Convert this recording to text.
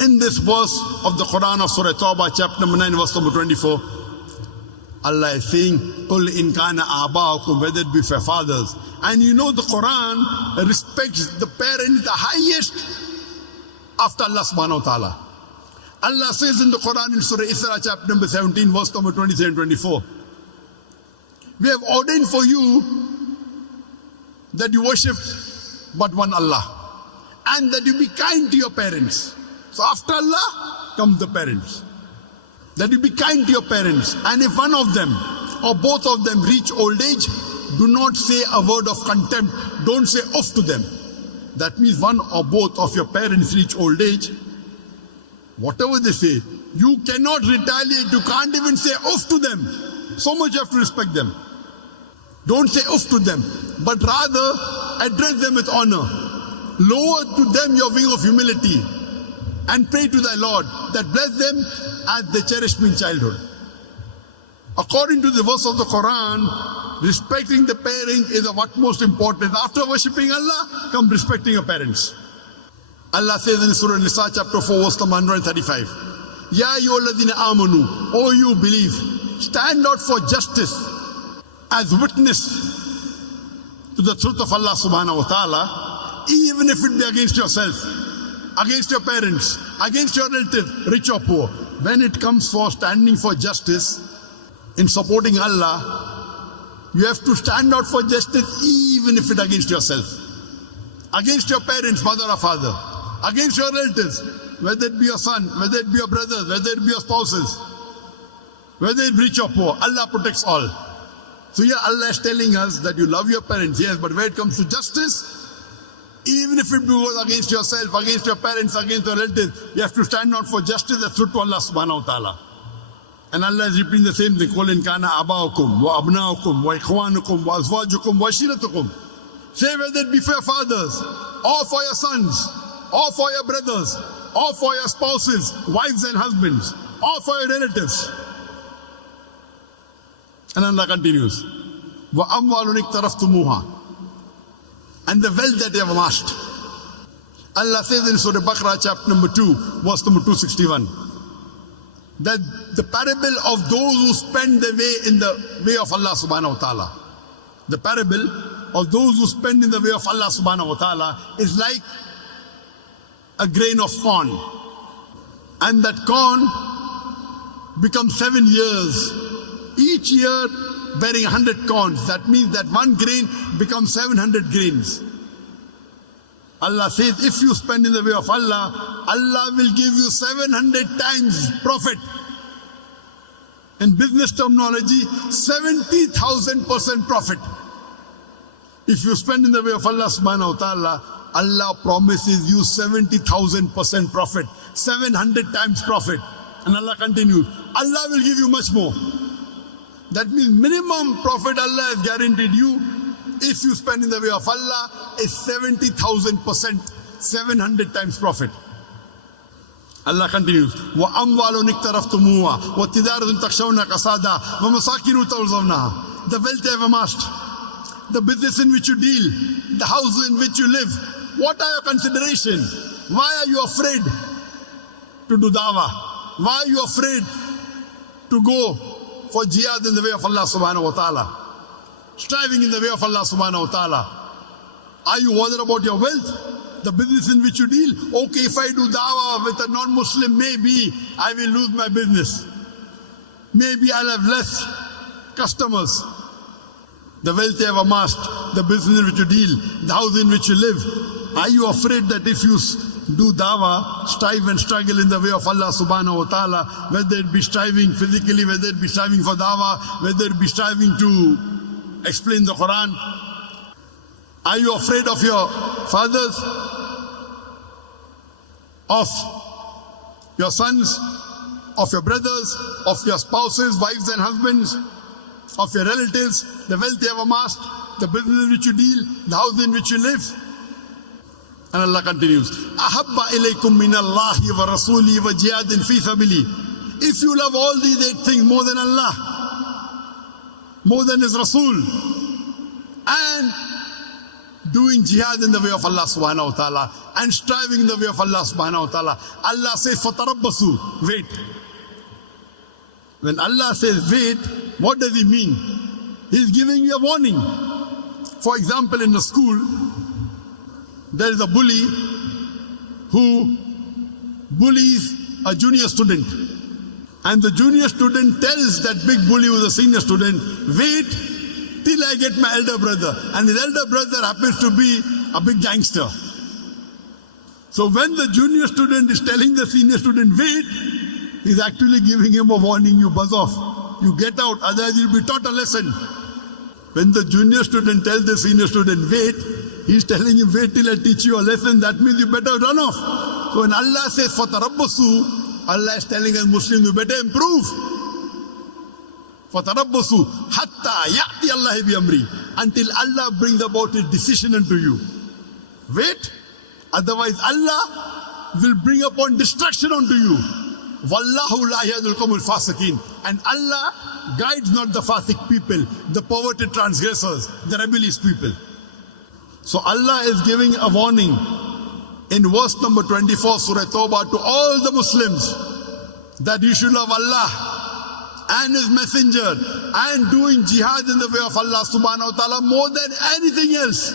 In this verse of the Quran of Surah Tawbah, chapter number 9, verse number 24, Allah is saying, قُلْ إِنْ كَانَ آبَاؤُكُمْ, whether it be for fathers. And you know the Quran respects the parent the highest after Allah subhanahu wa ta'ala. Allah says in the Quran in Surah Isra, chapter number 17, verse number 23 and 24, we have ordained for you that you worship but one Allah, and that you be kind to your parents. So after Allah comes the parents. That you be kind to your parents, and if one of them or both of them reach old age, do not say a word of contempt. Don't say off to them. That means one or both of your parents reach old age, whatever they say, you cannot retaliate. You can't even say off to them. So much you have to respect them. Don't say off to them, but rather address them with honor. Lower to them your wing of humility and pray to thy Lord that bless them as they cherished me in childhood. According to the verse of the Quran, respecting the parents is of utmost importance. After worshipping Allah, come respecting your parents. Allah says in Surah Nisa, chapter 4, verse number 135, Ya ayyuhalladhina amanu, O you believe, stand out for justice as witness to the truth of Allah subhanahu wa ta'ala, even if it be against yourself, against your parents, against your relatives, rich or poor. When it comes for standing for justice in supporting Allah, you have to stand out for justice even if it against yourself, against your parents, mother or father, against your relatives, whether it be your son, whether it be your brothers, whether it be your spouses, whether it be rich or poor. Allah protects all. So here Allah is telling us that you love your parents, yes, but when it comes to justice, even if it goes against yourself, against your parents, against your relatives, you have to stand out for justice that's true to Allah subhanahu wa ta'ala. And Allah is repeating the same thing. قُلْ إِنْ كَانَ أَبَاؤُكُمْ وَأَبْنَاؤُكُمْ وَإِخْوَانُكُمْ وَأَزْوَاجُكُمْ وَعَشِيرَتُكُمْ. Say whether it be for your fathers, or for your sons, or for your brothers, or for your spouses, wives and husbands, or for your relatives. And Allah continues, وَأَمْوَالٌ اقْتَرَفْتُمُوهَا, and the wealth that they have amassed. Allah says in Surah Baqarah, chapter number 2, verse number 261, that the parable of those who spend their way in the way of Allah subhanahu wa ta'ala, the parable of those who spend in the way of Allah subhanahu wa ta'ala is like a grain of corn. And that corn becomes 7 years, each year bearing 100 corns. That means that one grain becomes 700 grains. Allah says, if you spend in the way of Allah, Allah will give you 700 times profit. In business terminology, 70,000% profit. If you spend in the way of Allah subhanahu wa ta'ala, Allah promises you 70,000% profit, 700 times profit. And Allah continues, Allah will give you much more. That means minimum profit Allah has guaranteed you if you spend in the way of Allah is 70,000%, 700 times profit. Allah continues, وَأَمْوَالٌ اقْتَرَفْتُمُوهَا وَتِجَارَةٌ تَخْشَوْنَ كَسَادَهَا وَمَسَاكِنُ تَرْضَوْنَهَا. The wealth you have amassed, the business in which you deal, the house in which you live. What are your considerations? Why are you afraid to do dawah? Why are you afraid to go for jihad in the way of Allah subhanahu wa ta'ala? Striving in the way of Allah subhanahu wa ta'ala. Are you worried about your wealth? The business in which you deal? Okay, if I do dawah with a non-Muslim, maybe I will lose my business. Maybe I'll have less customers. The wealth you have amassed, the business in which you deal, the house in which you live. Are you afraid that if you do dawah, strive and struggle in the way of Allah subhanahu wa ta'ala, whether it be striving physically, whether it be striving for dawah, whether it be striving to explain the Quran, are you afraid of your fathers, of your sons, of your brothers, of your spouses, wives and husbands, of your relatives, the wealth you have amassed, the business in which you deal, the house in which you live? And Allah continues, Ahabba ilaykum min Allahi wa rasuli wa jihadin fi sabili. If you love all these 8 things more than Allah, more than His Rasul, and doing jihad in the way of Allah subhanahu wa ta'ala and striving in the way of Allah subhanahu wa ta'ala. Allah says, fatarabbasu, wait. When Allah says wait, what does He mean? He's giving you a warning. For example, in the school, there is a bully who bullies a junior student. And the junior student tells that big bully who is a senior student, wait till I get my elder brother. And his elder brother happens to be a big gangster. So when the junior student is telling the senior student, wait, he's actually giving him a warning, you buzz off. You get out, otherwise you'll be taught a lesson. When the junior student tells the senior student, wait, he's telling him, wait till I teach you a lesson. That means you better run off. So when Allah says, fatarabbasu, Allah is telling us Muslims, you better improve. fatarabbasu hatta ya'ti Allah bi amri, until Allah brings about His decision unto you. Wait, otherwise Allah will bring upon destruction unto you. Wallahu la yahdil qawmul fasiqin, and Allah guides not the fasik people, the perverted transgressors, the rebellious people. So Allah is giving a warning in verse number 24, Surah Tawbah, to all the Muslims that you should love Allah and His Messenger and doing jihad in the way of Allah subhanahu wa ta'ala more than anything else.